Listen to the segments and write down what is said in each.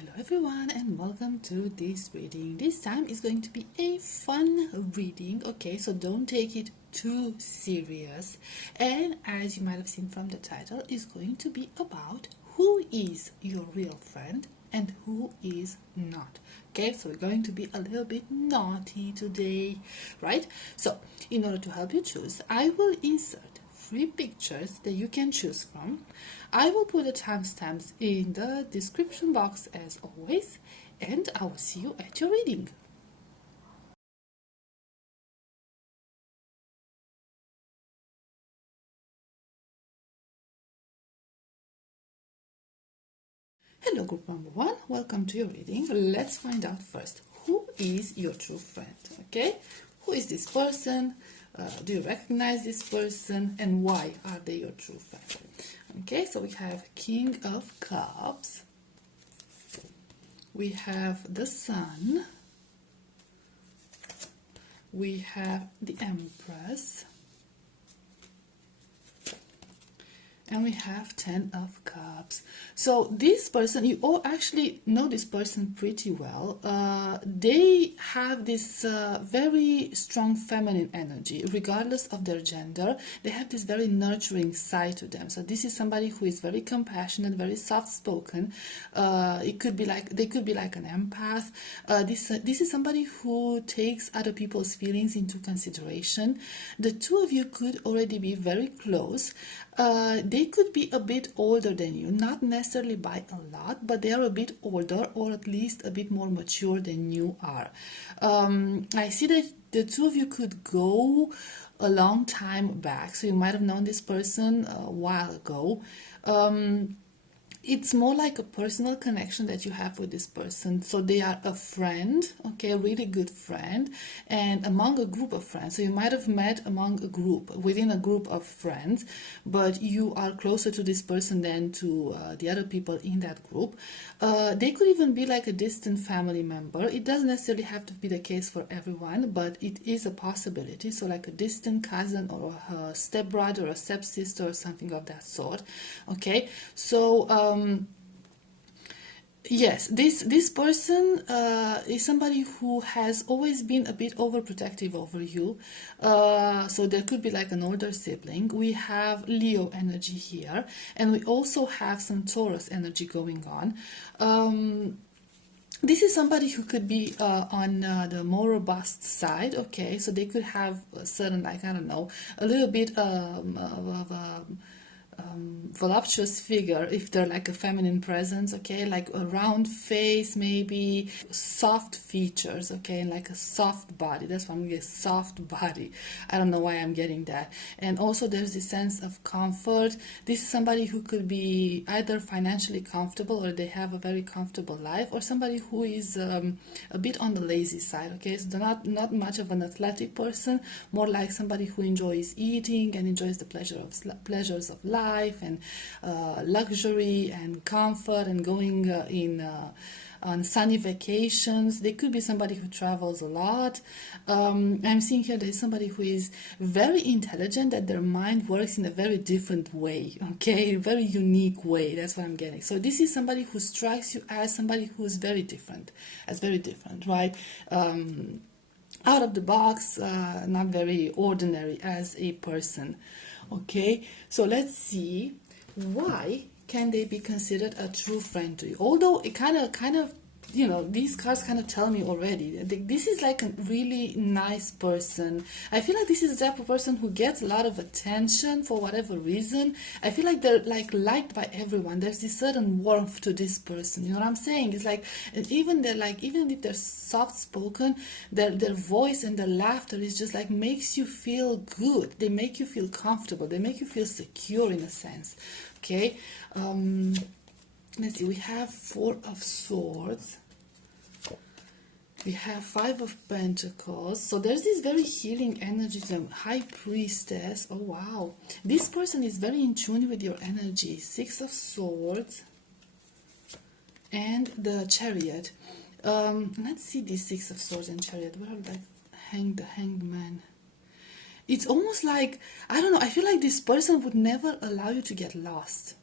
Hello everyone and welcome to this reading. This time is going to be a fun reading, okay, so don't take it too serious. And as you might have seen from the title, it's going to be about who is your real friend and who is not. Okay, so we're going to be a little bit naughty today, right? So in order to help you choose, I will insert 3 pictures that you can choose from. I will put the timestamps in the description box as always, and I will see you at your reading. Hello group number 1, welcome to your reading. Let's find out first, who is your true friend, okay? Who is this person? Do you recognize this person, and why are they your true friend? Okay, so we have King of Cups, we have the Sun, we have the Empress, and we have 10 of Cups. So this person, you all actually know this person pretty well. They have this very strong feminine energy, regardless of their gender. They have this very nurturing side to them. So this is somebody who is very compassionate, very soft-spoken. It could be like, they could be like an empath. This is somebody who takes other people's feelings into consideration. The two of you could already be very close. They could be a bit older than you, not necessarily by a lot, but they are a bit older, or at least a bit more mature than you are. I see that the two of you could go a long time back, so you might have known this person a while ago. It's more like a personal connection that you have with this person. So they are a friend, okay, a really good friend, and among a group of friends. So you might have met among a group, within a group of friends, but you are closer to this person than to the other people in that group. They could even be like a distant family member. It doesn't necessarily have to be the case for everyone, but it is a possibility. So like a distant cousin or a stepbrother or stepsister or something of that sort, okay? So yes, this person is somebody who has always been a bit overprotective over you. So there could be like an older sibling. We have Leo energy here, and we also have some Taurus energy going on. This is somebody who could be on the more robust side, okay? So they could have a certain, like, I don't know, a little bit of voluptuous figure if they're like a feminine presence, okay, like a round face, maybe soft features, okay, and like a soft body. That's why I'm getting soft body. I don't know why I'm getting that. And also there's this sense of comfort. This is somebody who could be either financially comfortable, or they have a very comfortable life, or somebody who is a bit on the lazy side, okay? So they're not much of an athletic person, more like somebody who enjoys eating and enjoys the pleasures of life and luxury and comfort and going on sunny vacations. They could be somebody who travels a lot. I'm seeing here there's somebody who is very intelligent, that their mind works in a very different way, okay, very unique way. That's what I'm getting. So this is somebody who strikes you as somebody who is very different, right? Out of the box, not very ordinary as a person. Okay, so let's see, why can they be considered a true friend to you? Although it kind of, you know, these cards kind of tell me already that this is like a really nice person. I feel like this is the type of person who gets a lot of attention for whatever reason. I feel like they're like liked by everyone. There's this certain warmth to this person. You know what I'm saying? It's like, even if they're soft spoken, their voice and their laughter is just like makes you feel good. They make you feel comfortable. They make you feel secure in a sense. Okay. Let's see, we have 4 of Swords, we have 5 of Pentacles, so there's this very healing energy to them. High Priestess, oh wow, this person is very in tune with your energy. 6 of Swords and the Chariot. Let's see this 6 of Swords and Chariot. Where are the Hanged Man? It's almost like, I don't know, I feel like this person would never allow you to get lost.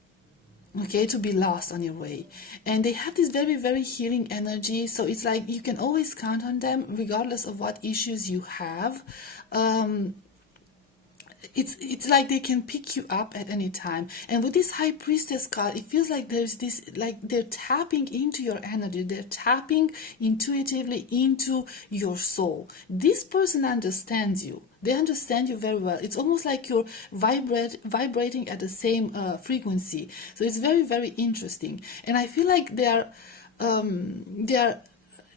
okay, to be lost on your way. And they have this very, very healing energy. So it's like you can always count on them regardless of what issues you have. um, it's like they can pick you up at any time. And with this high priestess card, it feels like there's this, like they're tapping into your energy, they're tapping intuitively into your soul. This person understands you, they understand you very well. It's almost like you're vibrating at the same frequency. So it's very, very interesting. And I feel like they are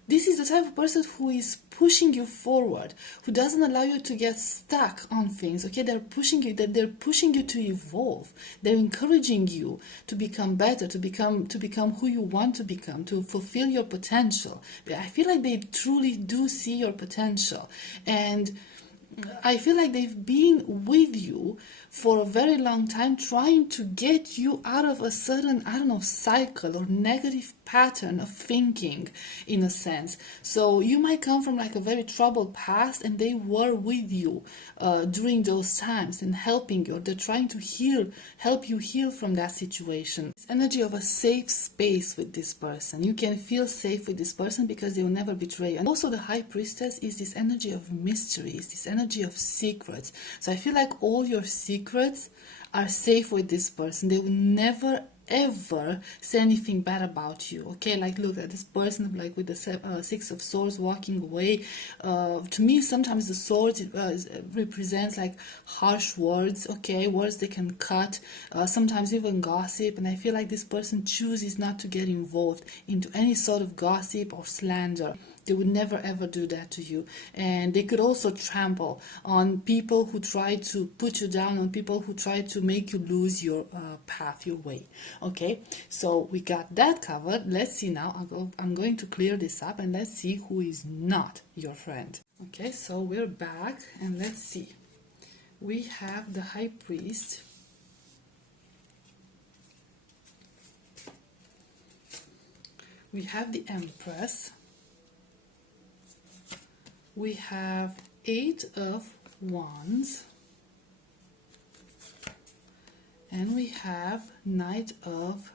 this is the type of person who is pushing you forward, who doesn't allow you to get stuck on things. Okay, they're pushing you, they're pushing you to evolve. They're encouraging you to become better, to become who you want to become, to fulfill your potential. I feel like they truly do see your potential. And I feel like they've been with you for a very long time, trying to get you out of a certain, I don't know, cycle or negative pattern of thinking, in a sense. So you might come from like a very troubled past, and they were with you during those times and helping you. They're trying to help you heal from that situation. It's energy of a safe space with this person. You can feel safe with this person because they will never betray you. And also the High Priestess is this energy of mysteries, this energy of secrets. So I feel like all your secrets are safe with this person. They will never ever say anything bad about you. Okay, like look at this person, like with the Six of Swords walking away. To me, sometimes the swords represents like harsh words. Okay, words they can cut. Sometimes even gossip. And I feel like this person chooses not to get involved into any sort of gossip or slander. They would never ever do that to you. And they could also trample on people who try to put you down, on people who try to make you lose your path, your way. Okay, so we got that covered. Let's see now. I'm going to clear this up, and let's see who is not your friend. Okay, so we're back, and let's see. We have the High Priest. We have the Empress. We have Eight of Wands, and we have Knight of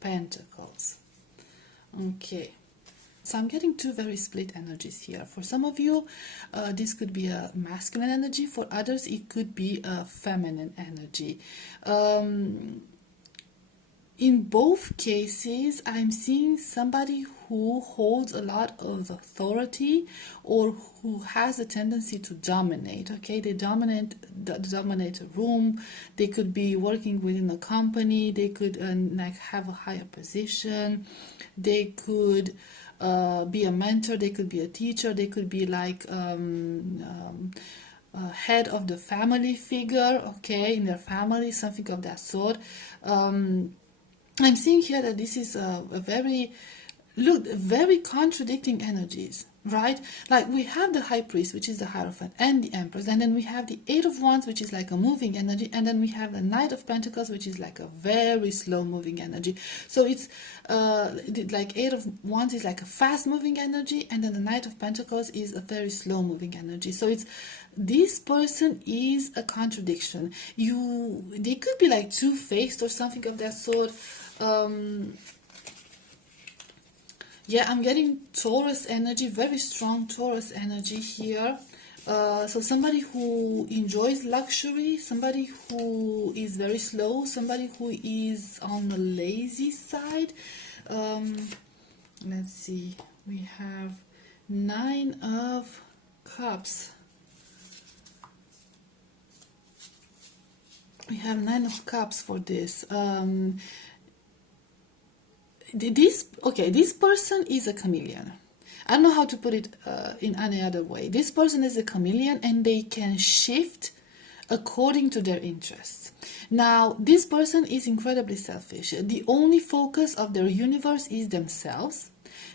Pentacles. Okay, so I'm getting two very split energies here. For some of you, this could be a masculine energy. For others, it could be a feminine energy. In both cases, I'm seeing somebody who holds a lot of authority or who has a tendency to dominate. Okay, they dominate a room. They could be working within a company. They could like have a higher position. They could be a mentor. They could be a teacher. They could be like head of the family figure. Okay, in their family, something of that sort. I'm seeing here that this is a very contradicting energies, right? Like we have the High Priest, which is the Hierophant, and the Empress, and then we have the Eight of Wands, which is like a moving energy, and then we have the Knight of Pentacles, which is like a very slow moving energy. So it's like Eight of Wands is like a fast moving energy, and then the Knight of Pentacles is a very slow moving energy. So it's this person is a contradiction. They could be like two-faced or something of that sort. Yeah, I'm getting Taurus energy, very strong Taurus energy here. So somebody who enjoys luxury, somebody who is very slow, somebody who is on the lazy side. Let's see, we have Nine of Cups. We have Nine of Cups for this. This person is a chameleon. I don't know how to put it in any other way. This person is a chameleon, and they can shift according to their interests. Now, this person is incredibly selfish. The only focus of their universe is themselves.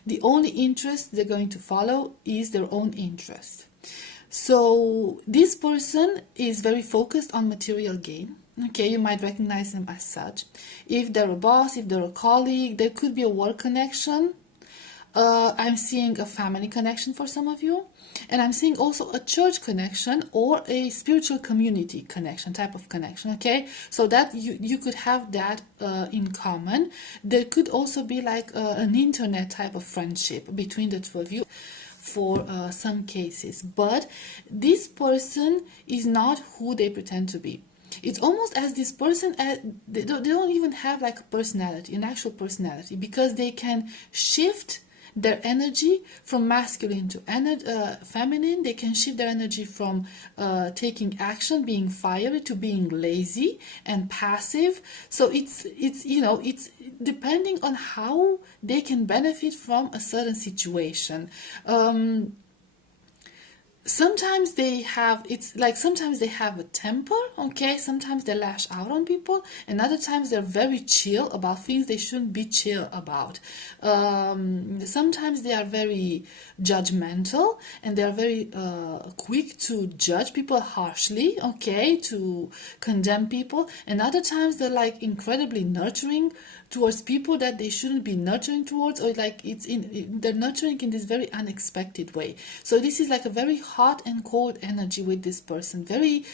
The only interest they're going to follow is their own interest. So this person is very focused on material gain. Okay, you might recognize them as such. If they're a boss, if they're a colleague, there could be a work connection. I'm seeing a family connection for some of you, and I'm seeing also a church connection or a spiritual community connection, type of connection. Okay, so that you could have that in common. There could also be like an internet type of friendship between the two of you for some cases, but this person is not who they pretend to be. It's almost as this person, they don't even have like a personality, an actual personality, because they can shift their energy from masculine to feminine. They can shift their energy from taking action, being fiery, to being lazy and passive. So it's it's depending on how they can benefit from a certain situation. Sometimes they have, it's like sometimes they have a temper, okay, sometimes they lash out on people, and other times they're very chill about things they shouldn't be chill about. Sometimes they are very judgmental, and they are very quick to judge people harshly, okay, to condemn people, and other times they're like incredibly nurturing towards people that they shouldn't be nurturing towards, or like they're nurturing in this very unexpected way. So this is like a very hot and cold energy with this person, very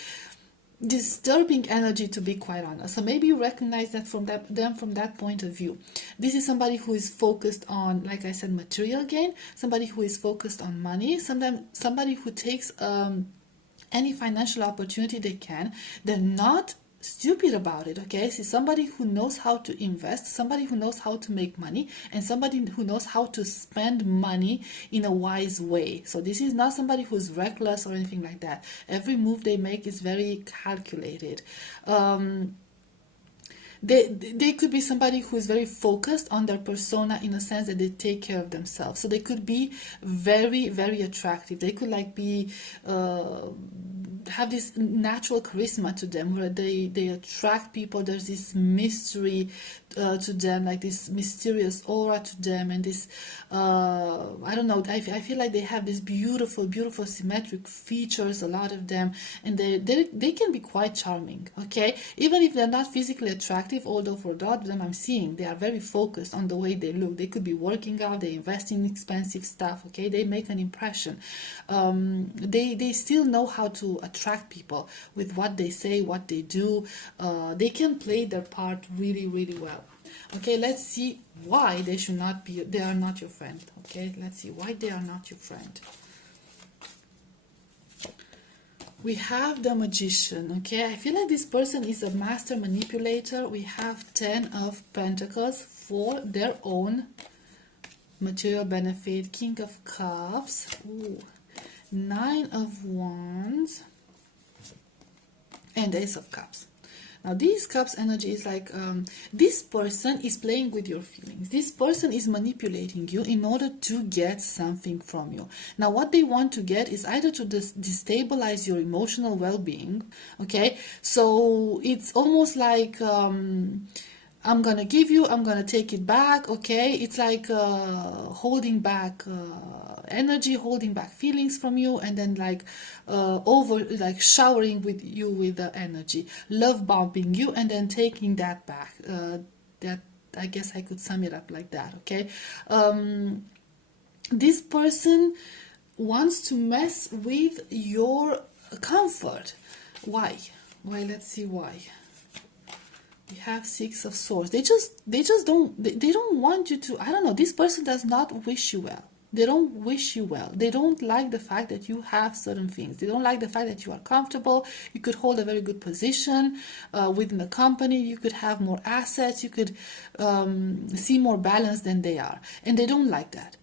disturbing energy, to be quite honest. So maybe you recognize that from them from that point of view. This is somebody who is focused on, like I said, material gain, somebody who is focused on money, sometimes somebody who takes any financial opportunity they can. They're not stupid about it, okay? See, somebody who knows how to invest, somebody who knows how to make money, and somebody who knows how to spend money in a wise way. So this is not somebody who's reckless or anything like that. Every move they make is very calculated. They could be somebody who is very focused on their persona, in a sense that they take care of themselves. So they could be very, very attractive. They could like be have this natural charisma to them, where they attract people. There's this mystery to them, like this mysterious aura to them, and this I don't know, I feel like they have these beautiful symmetric features, a lot of them, and they can be quite charming, okay, even if they're not physically attractive. Although for a lot of them I'm seeing they are very focused on the way they look. They could be working out, they invest in expensive stuff, okay, they make an impression. They still know how to attract people with what they say, what they do. They can play their part really, really well. Okay, let's see why they are not your friend. Okay, let's see why they are not your friend. We have the Magician, okay? I feel like this person is a master manipulator. We have 10 of Pentacles for their own material benefit. King of Cups, ooh, 9 of Wands, and Ace of Cups. Now, these cups energy is like this person is playing with your feelings. This person is manipulating you in order to get something from you. Now, what they want to get is either to destabilize your emotional well-being, okay? So it's almost like I'm gonna give you, I'm gonna take it back, okay? It's like holding back energy, holding back feelings from you, and then like showering with you with the energy, love bombing you, and then taking that back. That, I guess I could sum it up like that, okay? This person wants to mess with your comfort. Why? Let's see why. We have 6 of Swords. They just don't want you to, I don't know, this person does not wish you well. They don't wish you well. They don't like the fact that you have certain things. They don't like the fact that you are comfortable. You could hold a very good position within the company. You could have more assets. You could see more balance than they are. And they don't like that.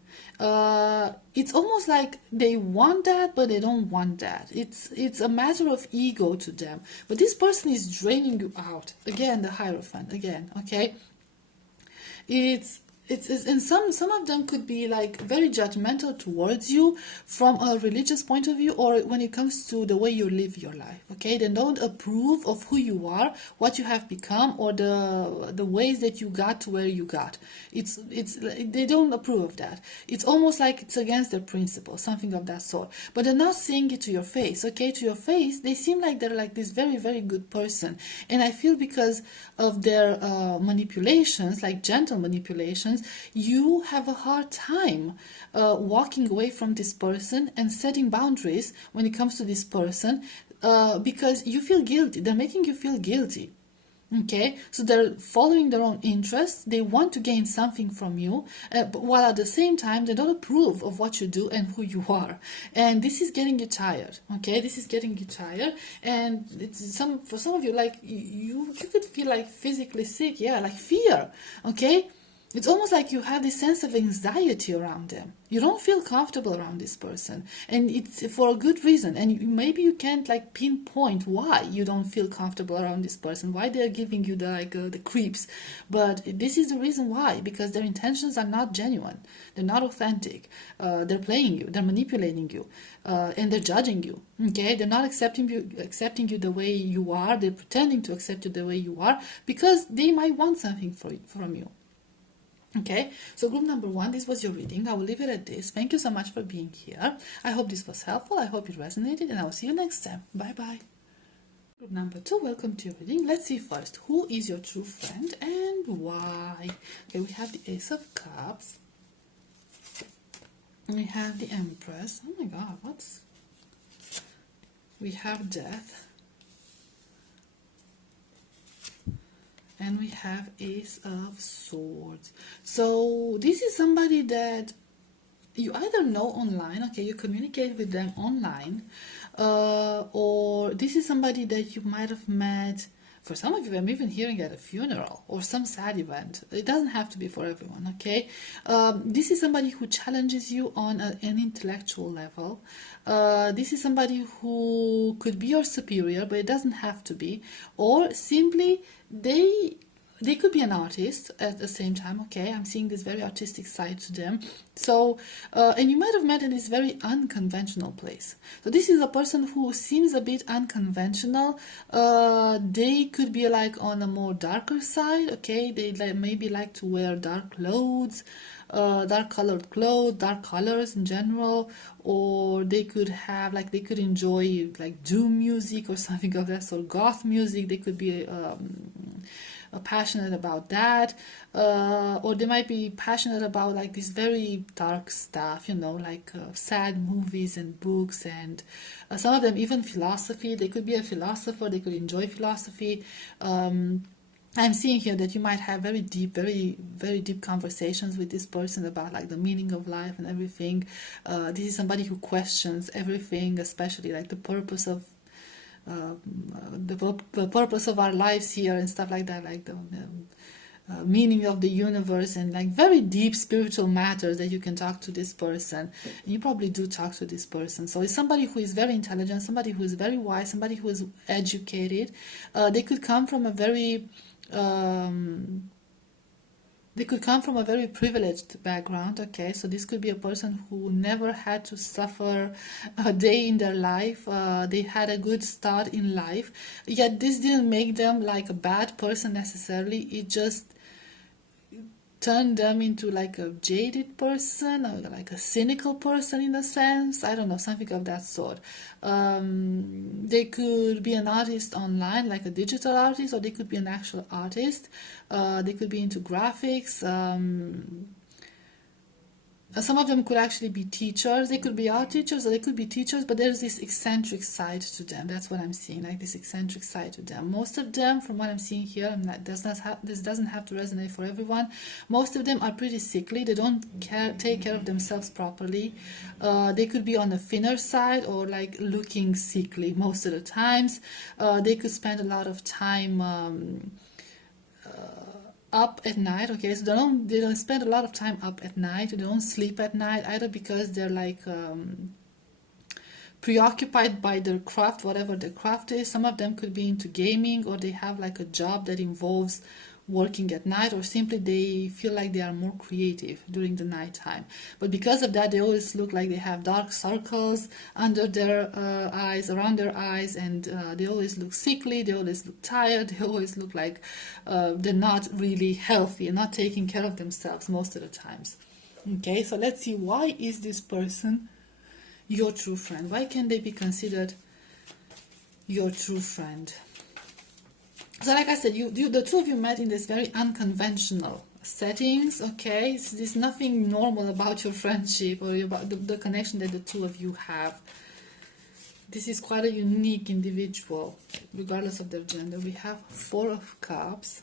It's almost like they want that, but they don't want that. It's a matter of ego to them. But this person is draining you out. Again, the Hierophant. Again, okay? It's and some of them could be like very judgmental towards you from a religious point of view, or when it comes to the way you live your life, okay? They don't approve of who you are, what you have become, or the ways that you got to where you got. It's they don't approve of that. It's almost like it's against their principles, something of that sort. But they're not saying it to your face, okay? To your face, they seem like they're like this very, very good person. And I feel because of their manipulations, like gentle manipulations, intentions, you have a hard time walking away from this person and setting boundaries when it comes to this person, because you feel guilty. They're making you feel guilty. Okay, so they're following their own interests. They want to gain something from you, but while at the same time they don't approve of what you do and who you are. And this is getting you tired. Okay, this is getting you tired, and for some of you, like you could feel like physically sick. Yeah, like fear. Okay. It's almost like you have this sense of anxiety around them. You don't feel comfortable around this person, and it's for a good reason. And maybe you can't like pinpoint why you don't feel comfortable around this person, why they're giving you the creeps. But this is the reason why, because their intentions are not genuine. They're not authentic. They're playing you. They're manipulating you, and they're judging you. Okay, they're not accepting you the way you are. They're pretending to accept you the way you are because they might want something from you. Okay, so group number 1, this was your reading. I will leave it at this. Thank you so much for being here. I hope this was helpful. I hope it resonated, and I will see you next time. Bye bye. Group number 2, welcome to your reading. Let's see first, who is your true friend and why? Okay, we have the Ace of Cups. We have the Empress. Oh my god, we have Death. And we have Ace of Swords. So this is somebody that you either know online, okay, you communicate with them online, or this is somebody that you might have met. For some of you, I'm even hearing at a funeral or some sad event. It doesn't have to be for everyone, okay? This is somebody who challenges you on an intellectual level. This is somebody who could be your superior, but it doesn't have to be. Or simply, they could be an artist at the same time, okay? I'm seeing this very artistic side to them. So, and you might have met in this very unconventional place. So this is a person who seems a bit unconventional. They could be like on a more darker side, okay? They maybe like to wear dark clothes, dark colored clothes, dark colors in general, or they could have like, they could enjoy like doom music or something of that sort, goth music. They could be passionate about that, or they might be passionate about like this very dark stuff, you know, like sad movies and books, and some of them even philosophy. They could be a philosopher, they could enjoy philosophy. I'm seeing here that you might have very deep, very, very deep conversations with this person about like the meaning of life and everything. This is somebody who questions everything, especially like the purpose of the purpose of our lives here and stuff like that, like the meaning of the universe, and like very deep spiritual matters that you can talk to this person. And you probably do talk to this person. So it's somebody who is very intelligent, somebody who is very wise, somebody who is educated. They could come from a very privileged background, okay? So this could be a person who never had to suffer a day in their life. They had a good start in life, yet this didn't make them like a bad person necessarily. It just turned them into like a jaded person, or like a cynical person in a sense. I don't know, something of that sort. They could be an artist online, like a digital artist, or they could be an actual artist. They could be into graphics. Some of them could actually be teachers. They could be art teachers, or they could be teachers, but there's this eccentric side to them. That's what I'm seeing, like this eccentric side to them. Most of them, from what I'm seeing here, this doesn't have to resonate for everyone. Most of them are pretty sickly. They don't take care of themselves properly. They could be on the thinner side, or like looking sickly most of the times. They could spend a lot of time up at night, okay? So they don't spend a lot of time up at night. They don't sleep at night either, because they're like preoccupied by their craft, whatever their craft is. Some of them could be into gaming, or they have like a job that involves working at night, or simply they feel like they are more creative during the night time. But because of that, they always look like they have dark circles under their eyes, around their eyes, and they always look sickly, they always look tired, they always look like they're not really healthy and not taking care of themselves most of the times. Okay, so let's see, why is this person your true friend? Why can they be considered your true friend? So like I said, the two of you met in this very unconventional settings, okay? So there's nothing normal about your friendship or about the connection that the two of you have. This is quite a unique individual, regardless of their gender. We have Four of Cups.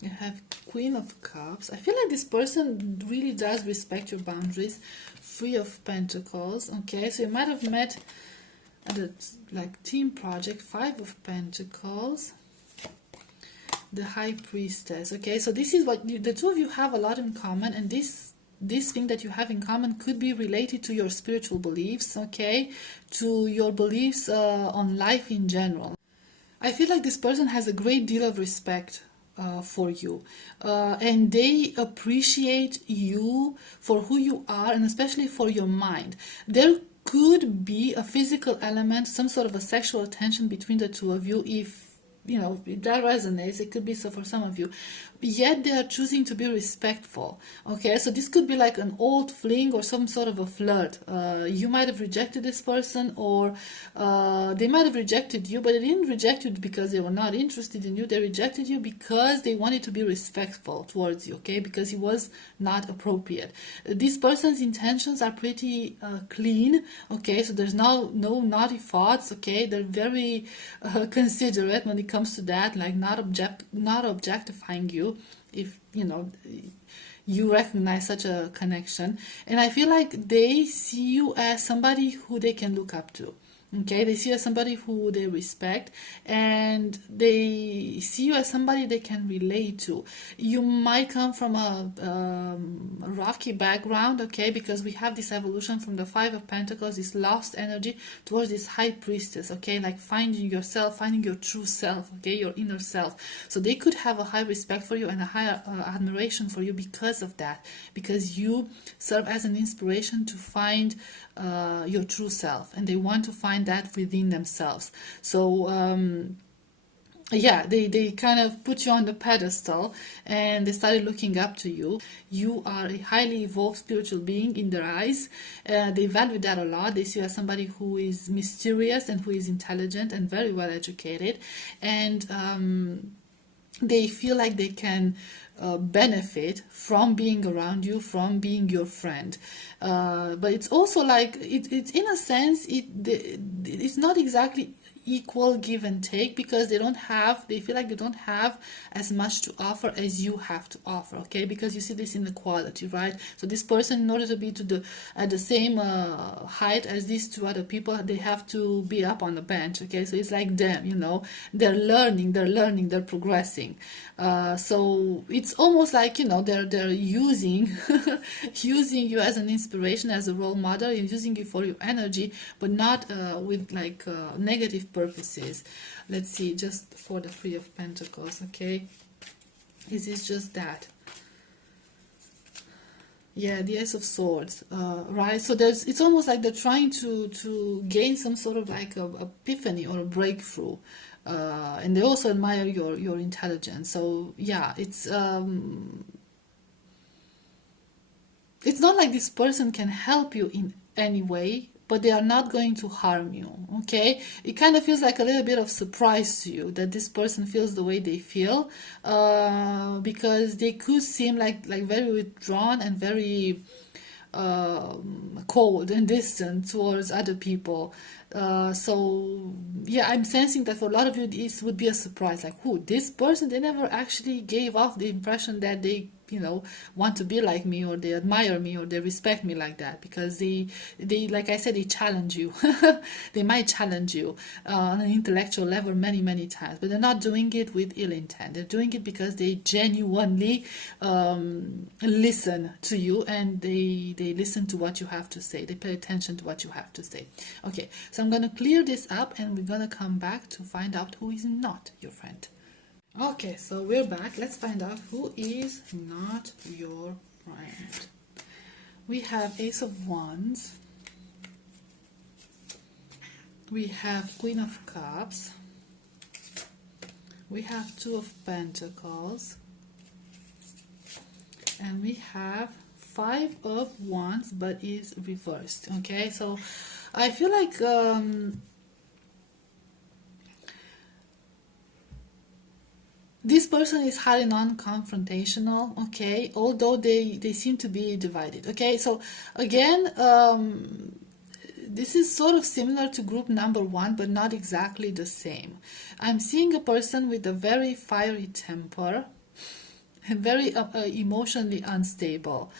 You have Queen of Cups. I feel like this person really does respect your boundaries. Three of Pentacles, okay? So you might have met at a like team project. Five of Pentacles. The High Priestess, okay? So this is what the two of you have a lot in common, and this thing that you have in common could be related to your spiritual beliefs, okay? To your beliefs on life in general. I feel like this person has a great deal of respect for you, and they appreciate you for who you are, and especially for your mind. There could be a physical element, some sort of a sexual tension between the two of you. If you know if that resonates, it could be so for some of you, yet they are choosing to be respectful, okay? So this could be like an old fling or some sort of a flirt. You might have rejected this person, or they might have rejected you, but they didn't reject you because they were not interested in you. They rejected you because they wanted to be respectful towards you, okay? Because it was not appropriate. This person's intentions are pretty clean, okay? So there's no naughty thoughts, okay? They're very considerate when it comes to that, like not objectifying you, if you know you recognize such a connection. And I feel like they see you as somebody who they can look up to, okay? They see you as somebody who they respect, and they see you as somebody they can relate to. You might come from a rocky background, okay? Because we have this evolution from the Five of Pentacles, this lost energy, towards this High Priestess, okay? Like finding yourself, finding your true self, okay? Your inner self. So they could have a high respect for you and a higher admiration for you because of that, because you serve as an inspiration to find your true self, and they want to find that within themselves. So yeah, they kind of put you on the pedestal, and they started looking up to you. You are a highly evolved spiritual being in their eyes. They value that a lot. They see you as somebody who is mysterious and who is intelligent and very well educated, and they feel like they can benefit from being around you, from being your friend. But it's also like it's in a sense it's not exactly equal give and take, because they feel like they don't have as much to offer as you have to offer, okay? Because you see this inequality, right? So this person, in order to be at the same height as these two other people, they have to be up on the bench, okay? So it's like them, you know, they're learning, they're progressing. So it's almost like, you know, they're using using you as an inspiration, as a role model, using you for your energy, but not with like negative purposes. Let's see, just for the Three of Pentacles, okay? Is this just that? Yeah, the Ace of Swords, right? So it's almost like they're trying to gain some sort of like a epiphany or a breakthrough, and they also admire your intelligence. So yeah, it's not like this person can help you in any way, but they are not going to harm you, okay? It kind of feels like a little bit of surprise to you that this person feels the way they feel, because they could seem like very withdrawn and very cold and distant towards other people. So yeah, I'm sensing that for a lot of you this would be a surprise, like, who, this person? They never actually gave off the impression that they, you know, want to be like me, or they admire me, or they respect me like that, because they like I said, they challenge you. They might challenge you on an intellectual level many times, but they're not doing it with ill intent. They're doing it because they genuinely listen to you, and they listen to what you have to say. They pay attention to what you have to say. Okay, so I'm going to clear this up, and we're going to come back to find out who is not your friend. Okay, so we're back. Let's find out who is not your friend. We have Ace of Wands. We have Queen of Cups. We have Two of Pentacles. And we have Five of Wands, but is reversed. Okay, so I feel like this person is highly non-confrontational, okay, although they seem to be divided, okay. So again, this is sort of similar to group number one, but not exactly the same. I'm seeing a person with a very fiery temper and very emotionally unstable.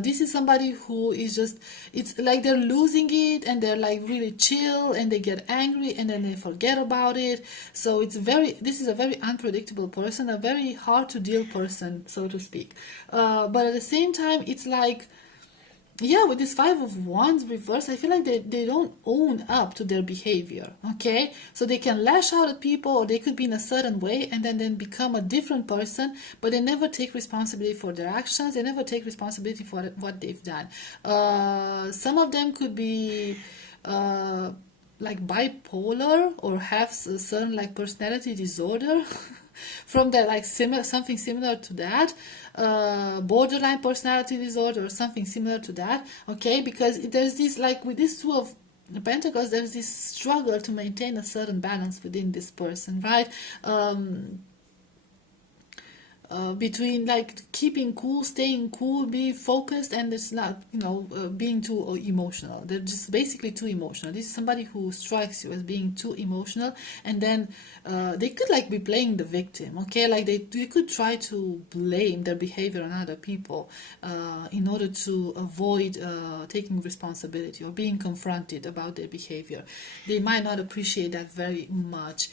This is somebody who is just, it's like they're losing it and they're like really chill and they get angry and then they forget about it. So this is a very unpredictable person, a very hard to deal person, so to speak. But at the same time, it's like, yeah, with this five of wands reverse, I feel like they don't own up to their behavior, okay. So they can lash out at people, or they could be in a certain way and then become a different person, but they never take responsibility for their actions, they never take responsibility for what they've done. Some of them could be like bipolar or have a certain like personality disorder from that, like something similar to that, borderline personality disorder or something similar to that, okay. Because there's this, like with this two of the pentacles, there's this struggle to maintain a certain balance within this person, right? Between like keeping cool, staying cool, be focused, and it's not, being too emotional. They're just basically too emotional. This is somebody who strikes you as being too emotional, and then they could like be playing the victim, okay? Like they could try to blame their behavior on other people in order to avoid taking responsibility or being confronted about their behavior. They might not appreciate that very much.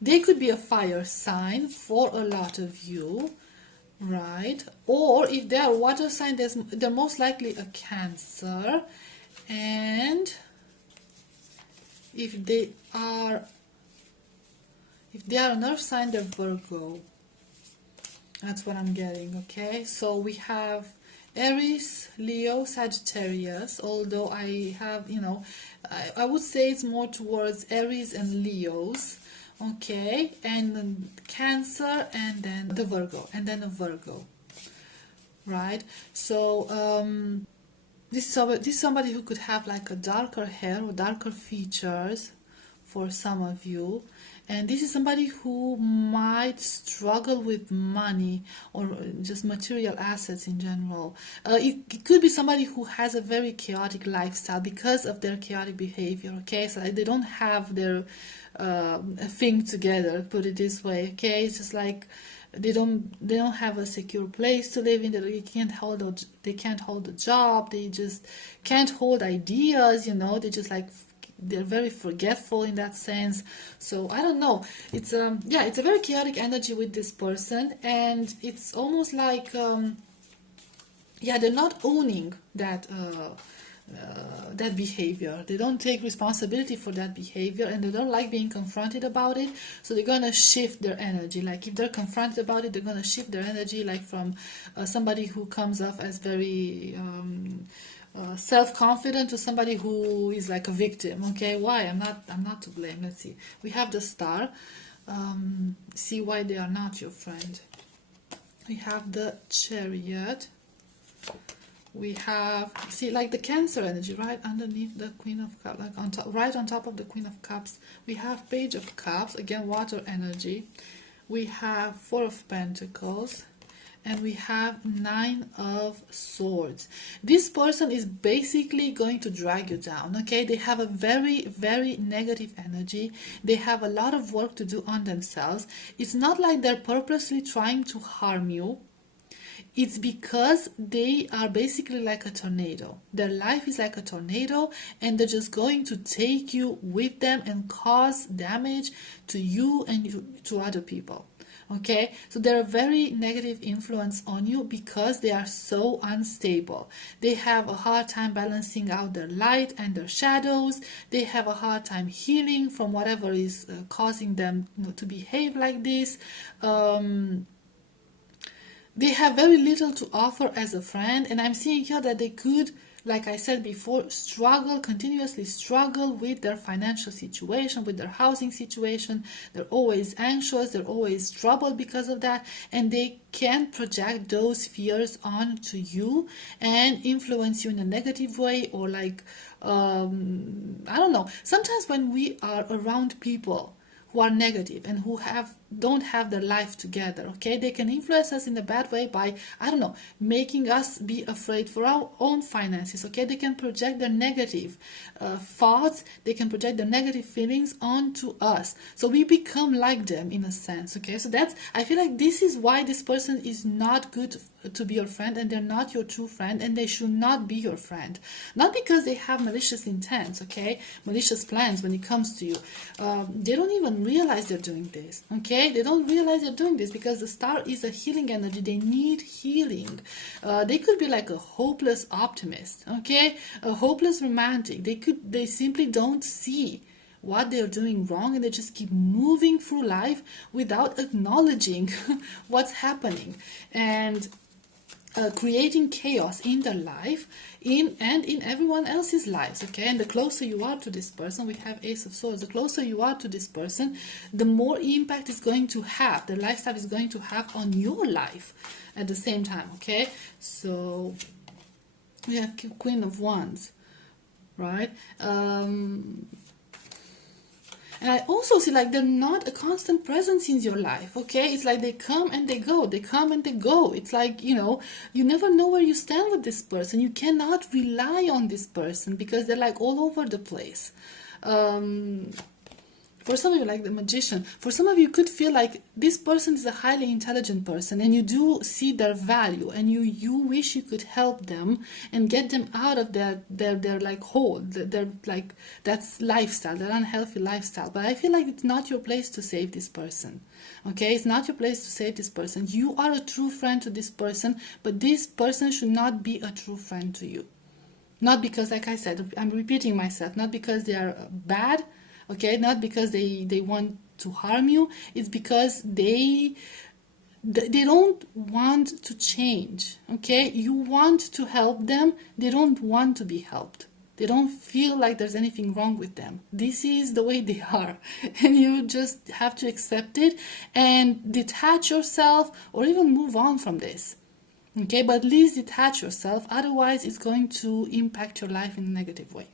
They could be a fire sign for a lot of you, right? Or if they are water sign, they're most likely a Cancer. And if they are an earth sign, they're Virgo. That's what I'm getting, okay? So we have Aries, Leo, Sagittarius, although I have, I would say it's more towards Aries and Leos. Okay, and then Cancer, and then the Virgo, and then a Virgo, right? So this is somebody who could have like a darker hair or darker features for some of you, and this is somebody who might struggle with money or just material assets in general. It could be somebody who has a very chaotic lifestyle because of their chaotic behavior, okay? So they don't have their thing together, put it this way, okay? It's just like they don't have a secure place to live in. They can't hold a job. They just can't hold ideas. They just like, they're very forgetful in that sense. So I don't know, it's it's a very chaotic energy with this person, and it's almost like they're not owning that that behavior. They don't take responsibility for that behavior, and they don't like being confronted about it. So they're gonna shift their energy. Like if they're confronted about it, they're gonna shift their energy, like from somebody who comes off as very self-confident to somebody who is like a victim. Okay, why? I'm not to blame. Let's see. We have the Star. See why they are not your friend. We have the Chariot. We have, see, like the Cancer energy right underneath the Queen of Cups, like on top, right on top of the Queen of Cups. We have Page of Cups, again water energy. We have Four of Pentacles, and we have Nine of Swords. This person is basically going to drag you down, okay? They have a very, very negative energy. They have a lot of work to do on themselves. It's not like they're purposely trying to harm you. It's because they are basically like a tornado. Their life is like a tornado, and they're just going to take you with them and cause damage to you and to other people. Okay, so they're a very negative influence on you because they are so unstable. They have a hard time balancing out their light and their shadows. They have a hard time healing from whatever is causing them to behave like this. They have very little to offer as a friend, and I'm seeing here that they could, like I said before, continuously struggle with their financial situation, with their housing situation. They're always anxious, they're always troubled because of that, and they can project those fears onto you and influence you in a negative way, or like, I don't know, sometimes when we are around people who are negative and who don't have their life together. Okay, they can influence us in a bad way by, I don't know, making us be afraid for our own finances. Okay, they can project their negative thoughts, they can project their negative feelings onto us, so we become like them in a sense. Okay, so that's, I feel like this is why this person is not good to be your friend, and they're not your true friend, and they should not be your friend. Not because they have malicious intents, okay, malicious plans when it comes to you. They don't even realize they're doing this. Okay, they don't realize they're doing this because the star is a healing energy. They need healing. They could be like a hopeless optimist, okay, a hopeless romantic. They simply don't see what they're doing wrong, and they just keep moving through life without acknowledging what's happening, and creating chaos in their life, in everyone else's lives. Okay, and the closer you are to this person, we have Ace of Swords, the closer you are to this person, the more impact it's going to have, the lifestyle is going to have on your life at the same time. Okay, so we have Queen of Wands, right? And I also see like they're not a constant presence in your life. Okay, it's like they come and they go, they come and they go. It's like, you know, you never know where you stand with this person. You cannot rely on this person because they're like all over the place. For some of you, like the Magician, for some of you could feel like this person is a highly intelligent person, and you do see their value, and you wish you could help them and get them out of their like hole, their like that's lifestyle, their unhealthy lifestyle. But I feel like it's not your place to save this person. Okay, it's not your place to save this person. You are a true friend to this person, but this person should not be a true friend to you. Not because, like I said, I'm repeating myself, not because they are bad. Okay, not because they want to harm you. It's because they don't want to change. Okay, you want to help them, they don't want to be helped. They don't feel like there's anything wrong with them. This is the way they are, and you just have to accept it and detach yourself, or even move on from this. Okay, but at least detach yourself, otherwise it's going to impact your life in a negative way.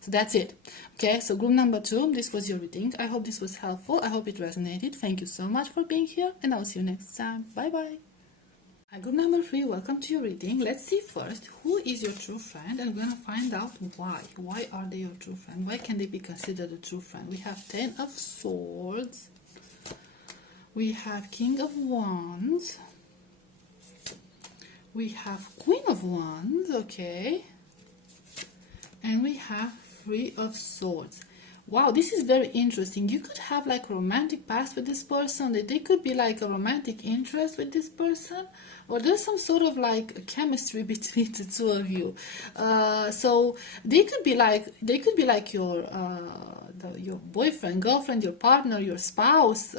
So that's it. Okay, so group number 2, this was your reading. I hope this was helpful. I hope it resonated. Thank you so much for being here, and I'll see you next time. Bye bye. Group number 3, welcome to your reading. Let's see first who is your true friend, and we're gonna find out why. Why are they your true friend? Why can they be considered a true friend? We have 10 of Swords. We have King of Wands. We have Queen of Wands, okay. And we have 3 of Swords. Wow, this is very interesting. You could have like a romantic past with this person. They could be like a romantic interest with this person, or there's some sort of like a chemistry between the two of you. So they could be like your boyfriend, girlfriend, your partner, your spouse.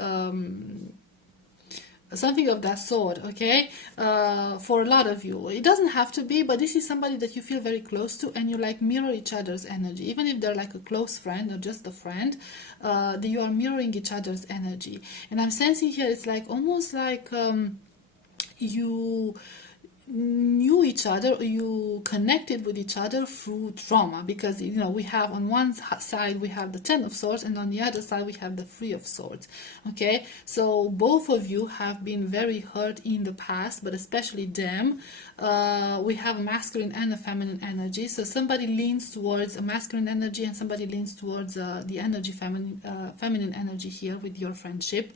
Something of that sort, okay, for a lot of you. It doesn't have to be, but this is somebody that you feel very close to, and you like mirror each other's energy. Even if they're like a close friend or just a friend, you are mirroring each other's energy. And I'm sensing here, it's like almost like you knew each other, or you connected with each other through trauma, because you know we have on one side we have the 10 of Swords, and on the other side we have the 3 of Swords. Okay, so both of you have been very hurt in the past, but especially them. We have a masculine and a feminine energy, so somebody leans towards a masculine energy and somebody leans towards the energy feminine energy here with your friendship.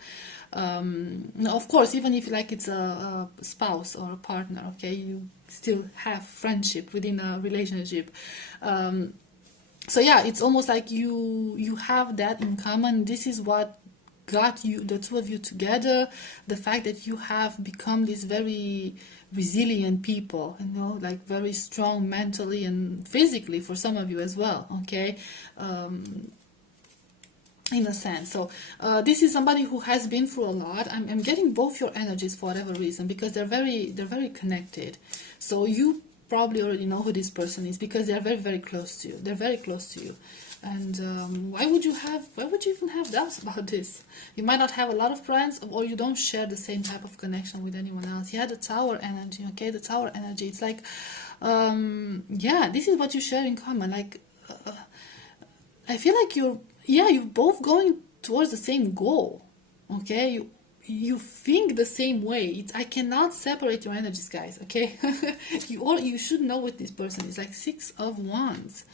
Of course, even if like it's a spouse or a partner, okay, you still have friendship within a relationship. So yeah, it's almost like you have that in common. This is what got you, the two of you, together. The fact that you have become these very resilient people, you know, like very strong mentally and physically for some of you as well, okay, in a sense. So this is somebody who has been through a lot. I'm getting both your energies for whatever reason, because they're very connected. So you probably already know who this person is, because they're very close to you. They're very close to you. And why would you even have doubts about this? You might not have a lot of friends, or you don't share the same type of connection with anyone else. Yeah, the Tower energy, okay, the Tower energy. It's like, yeah, this is what you share in common. Like, I feel like you're both going towards the same goal. Okay, you think the same way. I cannot separate your energies, guys. Okay, you should know what this person is like. Six of Wands,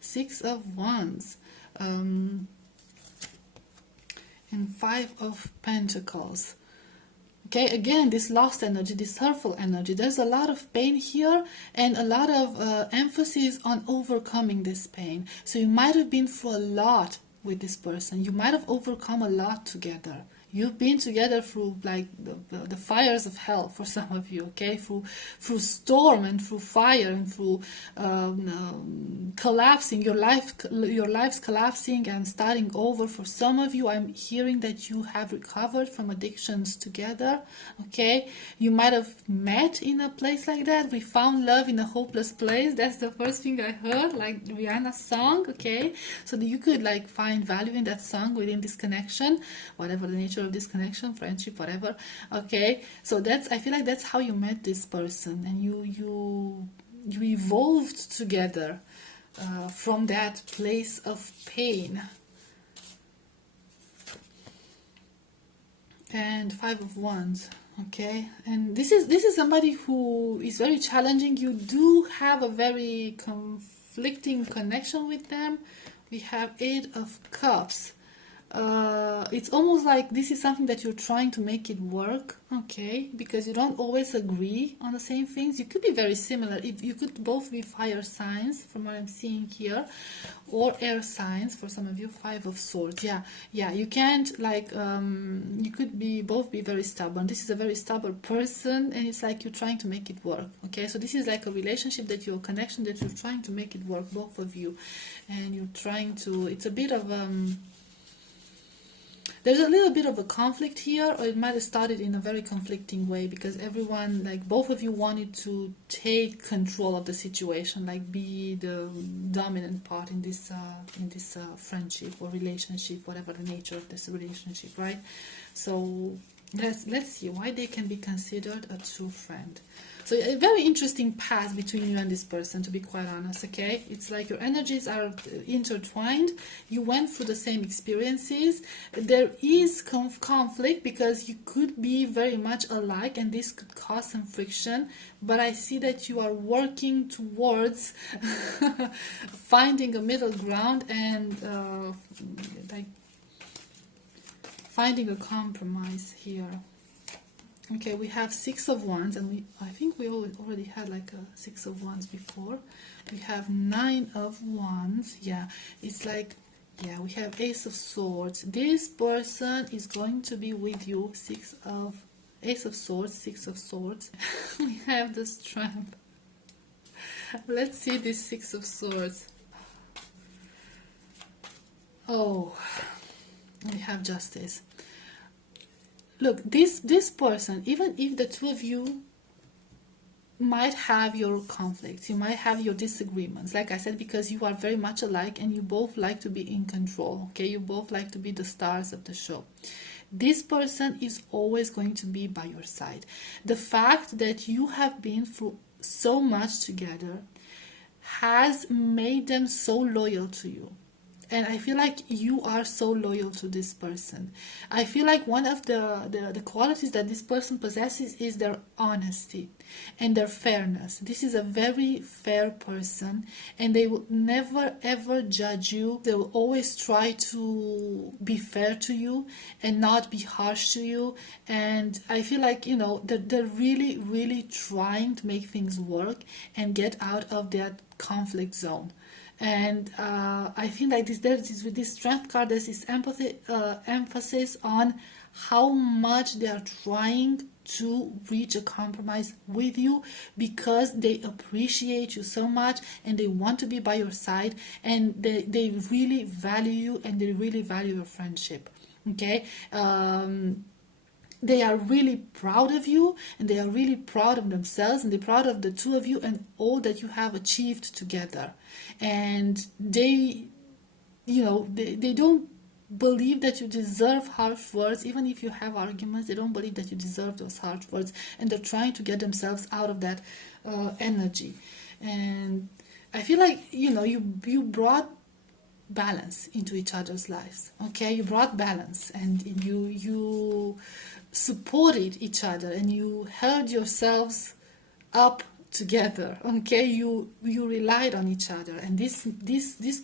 Six of Wands, and Five of Pentacles. Okay, again, this lost energy, this hurtful energy. There's a lot of pain here and a lot of emphasis on overcoming this pain. So you might have been through a lot with this person. You might have overcome a lot together. You've been together through like the fires of hell for some of you, okay? Through storm and through fire and through collapsing, your life's collapsing and starting over. For some of you, I'm hearing that you have recovered from addictions together, okay? You might have met in a place like that. We found love in a hopeless place. That's the first thing I heard, like Rihanna's song, okay? So that you could like find value in that song within this connection, whatever the nature of this connection, friendship, whatever. Okay, so I feel like that's how you met this person, and you evolved together from that place of pain. And Five of Wands. Okay, and this is somebody who is very challenging. You do have a very conflicting connection with them. We have Eight of Cups. It's almost like this is something that you're trying to make it work, okay, because you don't always agree on the same things. You could be very similar. If you could both be fire signs from what I'm seeing here, or air signs for some of you. Five of Swords. Yeah, you can't like you could both be very stubborn. This is a very stubborn person, and it's like you're trying to make it work, okay? So this is like a relationship a connection that you're trying to make it work, both of you, and you're trying to, it's a bit of there's a little bit of a conflict here, or it might have started in a very conflicting way, because everyone, like both of you, wanted to take control of the situation, like be the dominant part in this friendship or relationship, whatever the nature of this relationship, right? So let's see why they can be considered a true friend. So a very interesting path between you and this person, to be quite honest, okay? It's like your energies are intertwined. You went through the same experiences. There is conflict because you could be very much alike, and this could cause some friction. But I see that you are working towards finding a middle ground and like finding a compromise here. Okay, we have Six of Wands, and I think we already had like a Six of Wands before. We have Nine of Wands. Yeah, it's like, yeah, we have Ace of Swords. This person is going to be with you. Ace of Swords, Six of Swords. We have the Strength. Let's see this Six of Swords. Oh, we have Justice. Look, this person, even if the two of you might have your conflicts, you might have your disagreements, like I said, because you are very much alike and you both like to be in control, okay? You both like to be the stars of the show. This person is always going to be by your side. The fact that you have been through so much together has made them so loyal to you. And I feel like you are so loyal to this person. I feel like one of the qualities that this person possesses is their honesty and their fairness. This is a very fair person, and they will never ever judge you. They will always try to be fair to you and not be harsh to you. And I feel like, you know, that they're really, really trying to make things work and get out of that conflict zone. And I feel like with this Strength card, there's this emphasis on how much they are trying to reach a compromise with you, because they appreciate you so much and they want to be by your side, and they really value you and they really value your friendship, okay? They are really proud of you, and they are really proud of themselves, and they're proud of the two of you and all that you have achieved together. And they, you know, they don't believe that you deserve harsh words. Even if you have arguments, they don't believe that you deserve those harsh words, and they're trying to get themselves out of that energy. And I feel like, you know, you brought balance into each other's lives. Okay, you brought balance, and you supported each other, and you held yourselves up together. Okay, you relied on each other, and this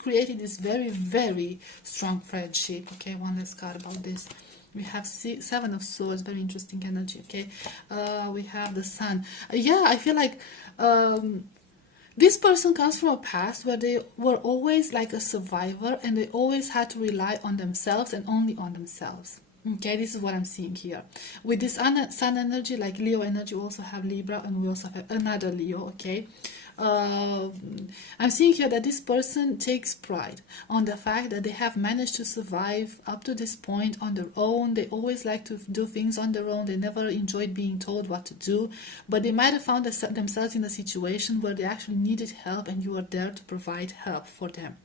created this very, very strong friendship. Okay, one last card about this. We have Seven of Swords, very interesting energy. Okay, we have the Sun. Yeah, I feel like this person comes from a past where they were always like a survivor, and they always had to rely on themselves and only on themselves. Okay, this is what I'm seeing here. With this Sun energy, like Leo energy, we also have Libra, and we also have another Leo. Okay, I'm seeing here that this person takes pride on the fact that they have managed to survive up to this point on their own. They always like to do things on their own. They never enjoyed being told what to do, but they might have found themselves in a situation where they actually needed help, and you are there to provide help for them.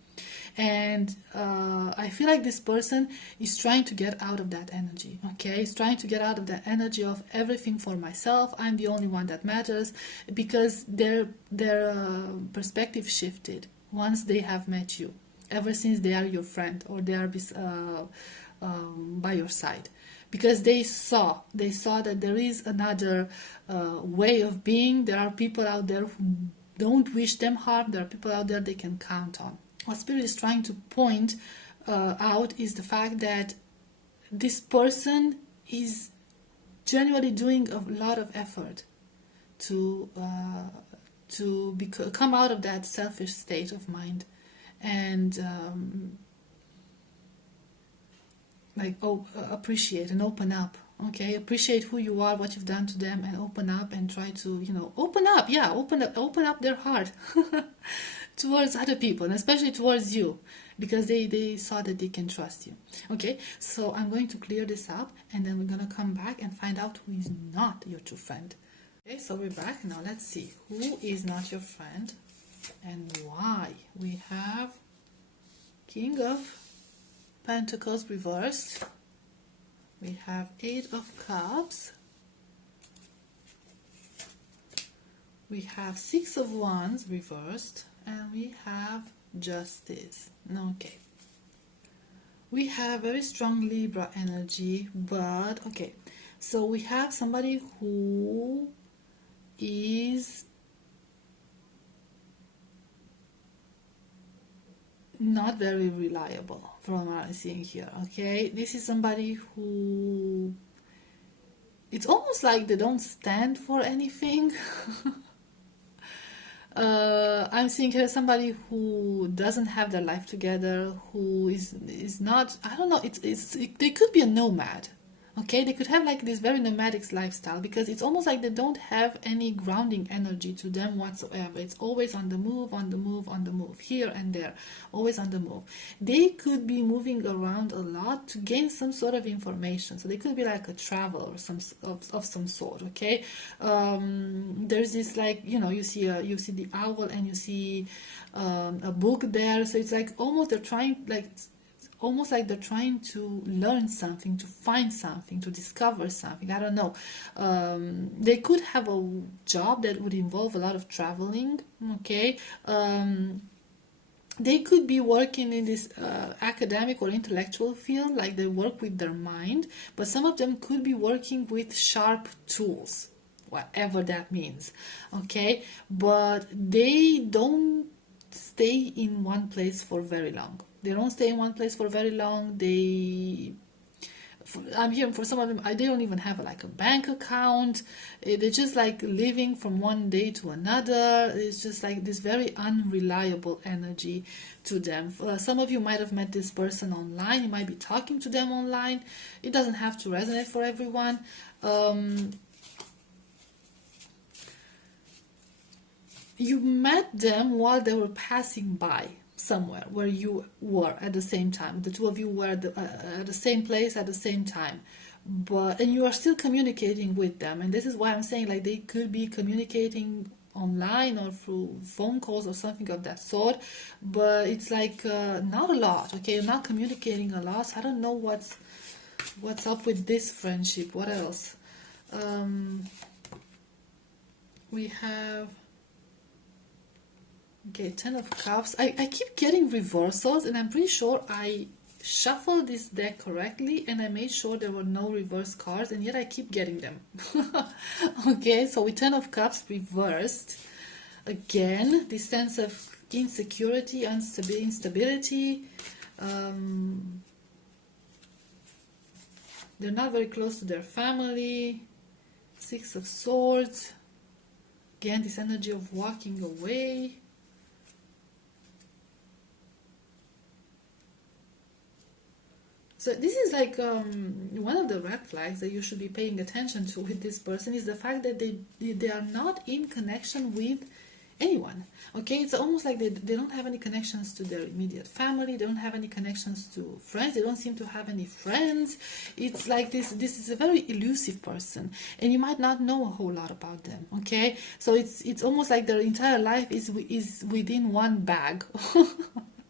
And I feel like this person is trying to get out of that energy. Okay, he's trying to get out of that energy of everything for myself, I'm the only one that matters, because their perspective shifted once they have met you, ever since they are your friend, or they are by your side, because they saw that there is another way of being. There are people out there who don't wish them harm. There are people out there they can count on. What Spirit is trying to point out is the fact that this person is genuinely doing a lot of effort to come out of that selfish state of mind, and appreciate and open up. Okay, appreciate who you are, what you've done to them, and open up and try to, open up. Yeah, open up their heart towards other people, and especially towards you, because they saw that they can trust you. Okay, so I'm going to clear this up, and then we're going to come back and find out who is not your true friend. Okay, so we're back. Now let's see who is not your friend and why. We have King of Pentacles reversed. We have Eight of Cups. We have Six of Wands reversed. And we have Justice. Okay. We have very strong Libra energy, but okay. So we have somebody who is not very reliable from what I'm seeing here. Okay, this is somebody who, it's almost like they don't stand for anything. I'm seeing here somebody who doesn't have their life together, who is not, I don't know, they could be a nomad. Okay, they could have like this very nomadic lifestyle, because it's almost like they don't have any grounding energy to them whatsoever. It's always on the move, on the move, on the move, here and there, always on the move. They could be moving around a lot to gain some sort of information. So they could be like a traveler or of some sort. Okay, there's this, like, you see the owl, and you see a book there. So it's like almost they're trying, like, almost like they're trying to learn something, to find something, to discover something. I don't know. They could have a job that would involve a lot of traveling. Okay. They could be working in this academic or intellectual field, like they work with their mind, but some of them could be working with sharp tools, whatever that means. Okay, but they don't stay in one place for very long. They don't stay in one place for very long. I'm hearing for some of them, they don't even have like a bank account. They're just like living from one day to another. It's just like this very unreliable energy to them. Some of you might have met this person online. You might be talking to them online. It doesn't have to resonate for everyone. You met them while they were passing by somewhere where you were at the same time. The two of you were at the same place at the same time, and you are still communicating with them. And this is why I'm saying, like, they could be communicating online or through phone calls or something of that sort, but it's like not a lot. Okay, you're not communicating a lot, so I don't know what's up with this friendship. What else? We have Okay, Ten of Cups. I keep getting reversals, and I'm pretty sure I shuffled this deck correctly and I made sure there were no reverse cards, and yet I keep getting them. Okay, so with Ten of Cups reversed, again, this sense of insecurity, instability. They're not very close to their family. Six of Swords. Again, this energy of walking away. So this is like one of the red flags that you should be paying attention to with this person is the fact that they are not in connection with anyone. Okay, it's almost like they don't have any connections to their immediate family, they don't have any connections to friends, they don't seem to have any friends. It's like this is a very elusive person, and you might not know a whole lot about them. Okay, so it's almost like their entire life is within one bag.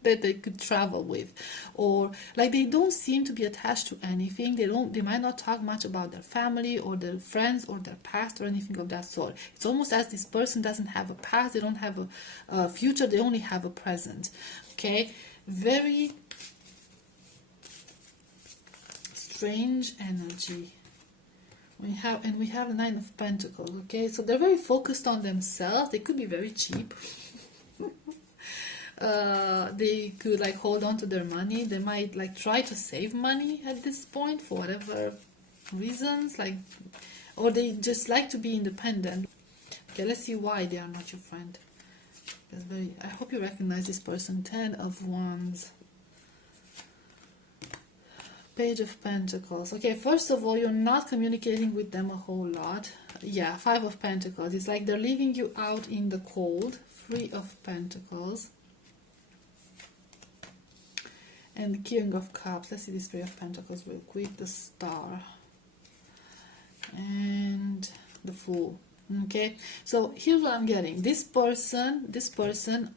That they could travel with, or like they don't seem to be attached to anything. They might not talk much about their family or their friends or their past or anything of that sort. It's almost as this person doesn't have a past, they don't have a future, they only have a present. Okay, very strange energy. We have the Nine of Pentacles. Okay, so they're very focused on themselves. They could be very cheap. They could like hold on to their money. They might like try to save money at this point for whatever reasons, like, or they just like to be independent. Okay, let's see why they are not your friend. I hope you recognize this person. Ten of Wands. Page of Pentacles. Okay, first of all, you're not communicating with them a whole lot. Yeah, Five of Pentacles. It's like they're leaving you out in the cold. Three of Pentacles. And the King of Cups. Let's see this Three of Pentacles real quick. The Star. And the Fool. Okay, so here's what I'm getting. This person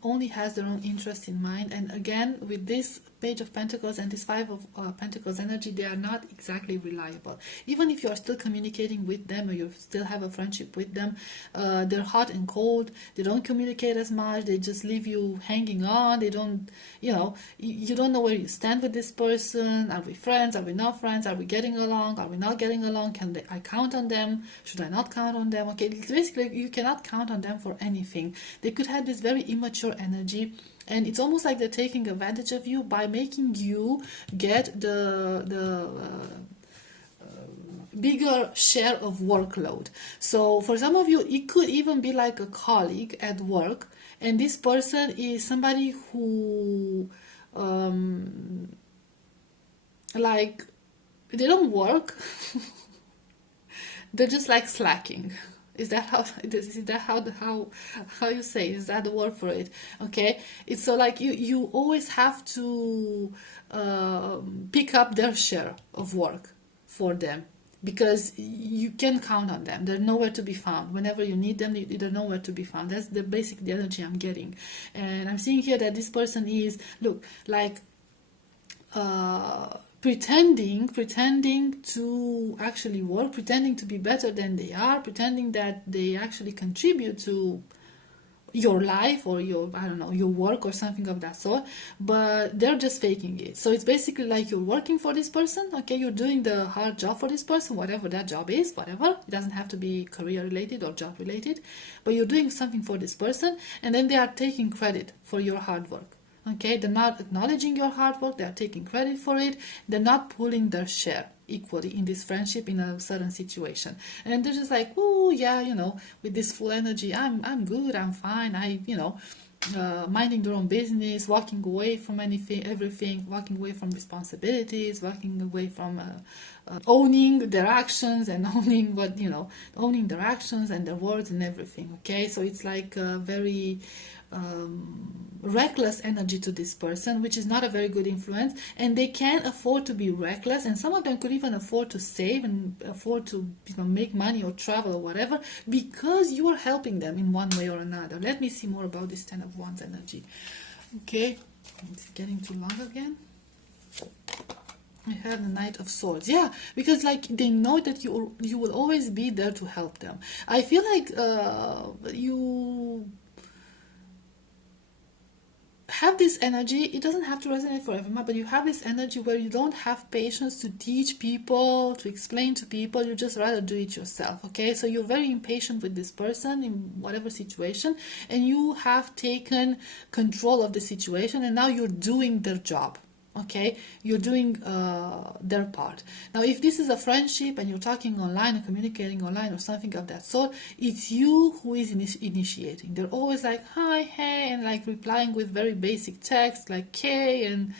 only has their own interest in mind, and again with this Page of Pentacles and this Five of Pentacles energy, they are not exactly reliable. Even if you are still communicating with them or you still have a friendship with them, they're hot and cold. They don't communicate as much. They just leave you hanging on. They don't, you don't know where you stand with this person. Are we friends? Are we not friends? Are we getting along? Are we not getting along? I count on them? Should I not count on them? Okay, it's basically you cannot count on them for anything. They could have this very immature energy, and it's almost like they're taking advantage of you by making you get the bigger share of workload. So for some of you, it could even be like a colleague at work, and this person is somebody who like they don't work. They're just like slacking. Is that how you say? Is that the word for it? Okay, it's so like you always have to pick up their share of work for them, because you can count on them. They're nowhere to be found. Whenever you need them, they're nowhere to be found. That's the energy I'm getting, and I'm seeing here that this person is like pretending to actually work, pretending to be better than they are, pretending that they actually contribute to your life or your work or something of that sort, but they're just faking it. So it's basically like you're working for this person. Okay, you're doing the hard job for this person, whatever that job is, whatever. It doesn't have to be career related or job related, but you're doing something for this person, and then they are taking credit for your hard work. Okay, they're not acknowledging your hard work, they're taking credit for it, they're not pulling their share equally in this friendship in a certain situation. And they're just like, oh yeah, with this full energy, I'm good, I'm fine, minding their own business, walking away from everything, walking away from responsibilities, walking away from owning their actions and owning their actions and their words and everything. Okay, so it's like a very reckless energy to this person, which is not a very good influence, and they can't afford to be reckless, and some of them could even afford to save and afford to make money or travel or whatever, because you are helping them in one way or another. Let me see more about this Ten of Wands energy. Okay, it's getting too long again. I have the Knight of Swords. Yeah, because like they know that you will always be there to help them. I feel like have this energy. It doesn't have to resonate for everyone, but you have this energy where you don't have patience to teach people, to explain to people. You just rather do it yourself, okay? So you're very impatient with this person in whatever situation, and you have taken control of the situation, and now you're doing their job. Okay, you're doing their part. Now, if this is a friendship and you're talking online or communicating online or something of that sort, it's you who is initiating. They're always like, hi, hey, and like replying with very basic text like K and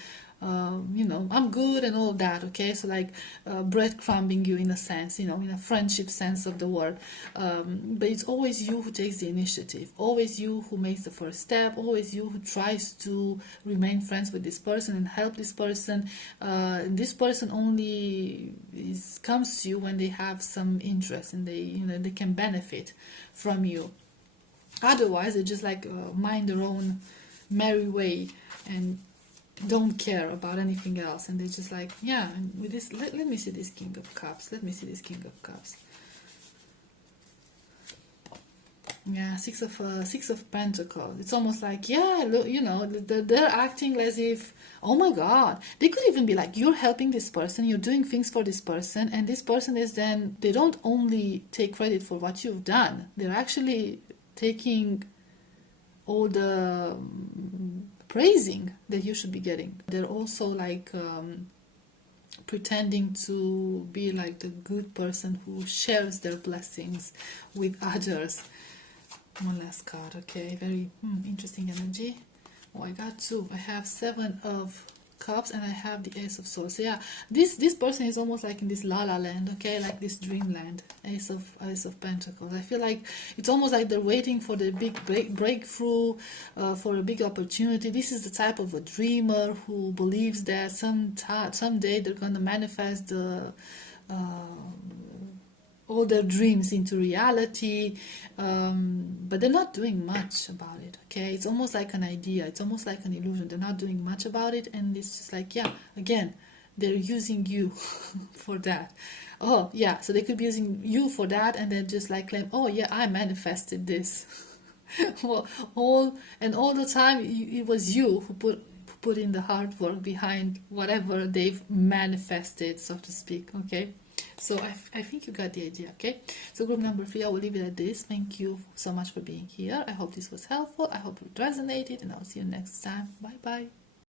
you know, I'm good and all that, okay? So like breadcrumbing you in a sense, you know, in a friendship sense of the word. But it's always you who takes the initiative, always you who makes the first step, always you who tries to remain friends with this person and help this person. This person only comes to you when they have some interest and they, you know, they can benefit from you. Otherwise, they just like mind their own merry way and don't care about anything else, and they just like, yeah. And with this, let me see this King of Cups. Let me see this King of Cups. Yeah, Six of Pentacles. It's almost like, yeah, look, you know, they're acting as if, oh my God. They could even be like, you're helping this person, you're doing things for this person, and this person is then, they don't only take credit for what you've done, they're actually taking all the praising that you should be getting. They're also like pretending to be like the good person who shares their blessings with others. One last card, okay? Very interesting energy. Oh, I got two. I have Seven of Cups and I have the Ace of Swords. So yeah, this person is almost like in this la la land, okay, like this dreamland. Ace of Pentacles. I feel like it's almost like they're waiting for the big breakthrough, for a big opportunity. This is the type of a dreamer who believes that someday they're gonna manifest the all their dreams into reality, but they're not doing much about it, okay? It's almost like an idea, it's almost like an illusion. They're not doing much about it, and it's just like, yeah, again, they're using you for that. Oh yeah, so they could be using you for that and then just like claim, oh yeah, I manifested this. Well, all the time it was you who put in the hard work behind whatever they've manifested, so to speak, okay? So I think you got the idea, okay? So group number 3, I will leave it at this. Thank you so much for being here. I hope this was helpful. I hope it resonated, and I'll see you next time. Bye-bye.